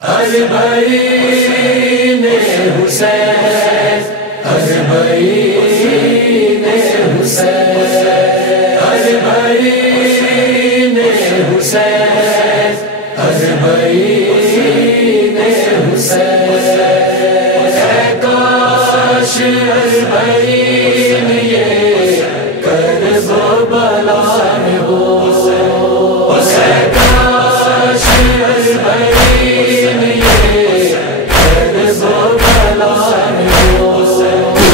البعین حسین البعین حسین البعین حسین البعین حسین کاش البعین یہ کرب و بلا میں ہو کاش البعین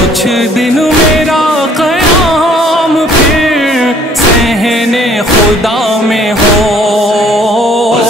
کچھ دن میرا قیام پھر صحن خدا میں ہو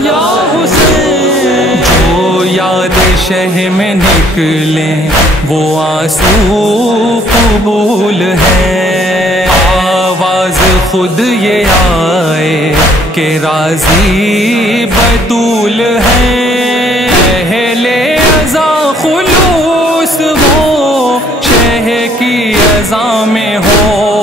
یا حسین جو یاد شہ میں نکلیں وہ آنسو قبول ہے آواز خود یہ آئے کہ راضی بطول ہے اہل عزا خلوص ہو شہ کی عزا میں ہو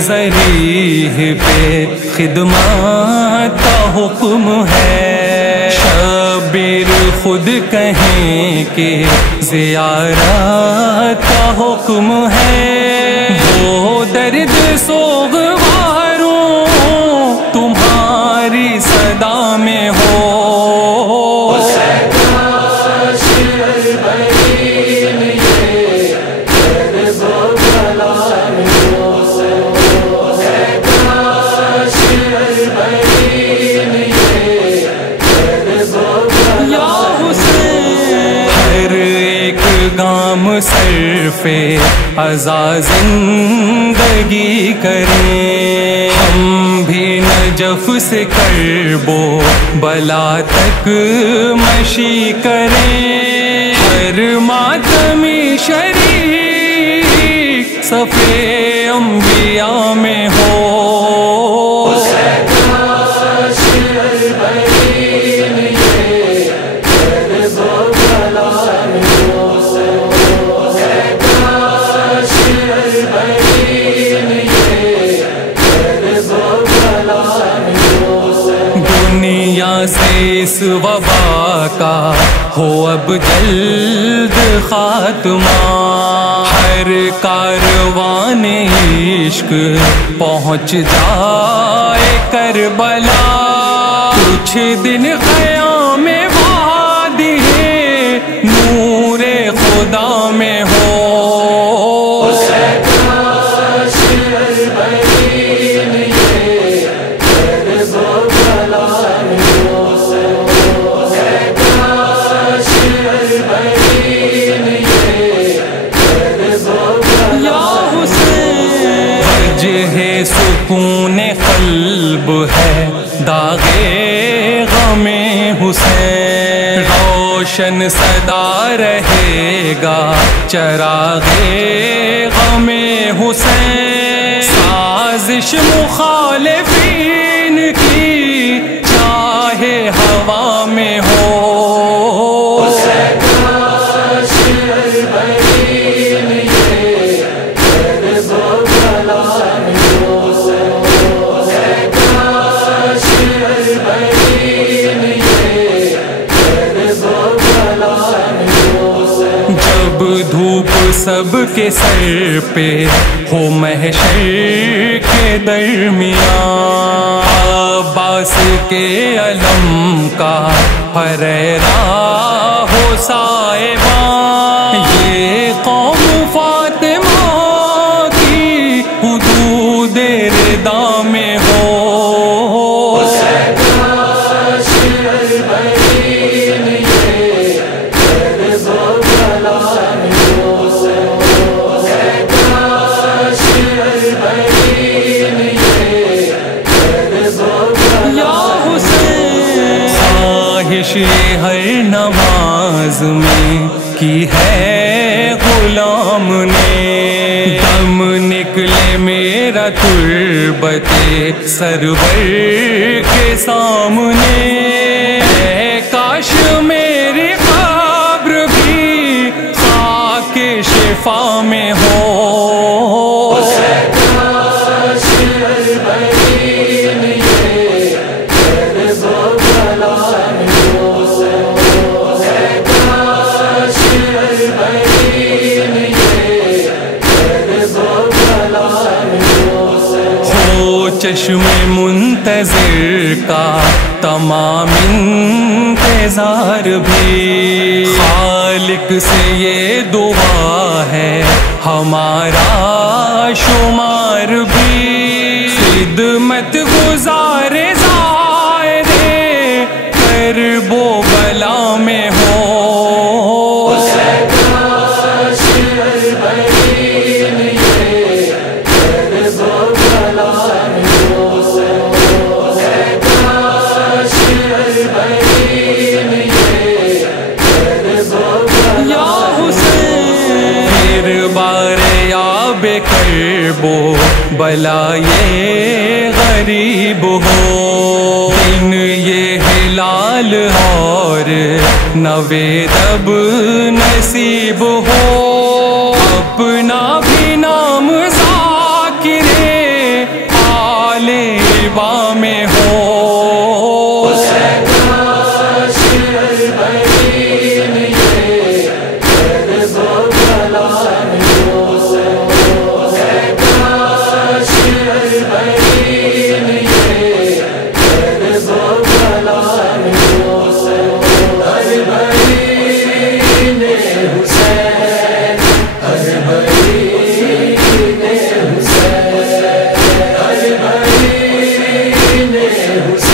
ذریح پہ خدمات کا حکم ہے شبیر خود کہیں کہ زیارت کا حکم ہے وہ درد سوگواروں تمہاری صدا میں ہو گام سر پہ عزا زندگی کریں ہم بھی نجف سے کرب و بلا تک مشی کریں ہر ماتمی شریک صفِ انبیاء میں ہو سے اس وبا کا ہو اب جلد خاتمہ ہر کاروان عشق پہنچ جائے کربلا کچھ دن قیام وادی نور خدا میں ہو سکون قلب ہے داغے غم حسین روشن صدا رہے گا چراغے غم حسین سازش مخالفین کی چاہے ہوا میں ہو دھوپ سب کے سر پہ ہو محشر کے درمیان عباس کے علم کا پھریرا ہو سائبان یہ قوم فاطمہ کی حدود رضا میں ہو یہ ہر نماز میں کی ہے غلام نے، دم نکلے میرا تربت سرور کے سامنے، اے کاش میری قبر بھی خاک شفا میں ہو، چشم منتظر کا تمام انتظار بھی، خالق سے یہ دعا ہے ہمارا شمار بھی، خدمت گزار زائرے کرب و بلا میں ہو، کرب و بلا یہ غریب ہو، دن یہ ہلال اور نوید اب نصیب ہو، اپنا بھی نام ذاکر آل با میں ہو، حسین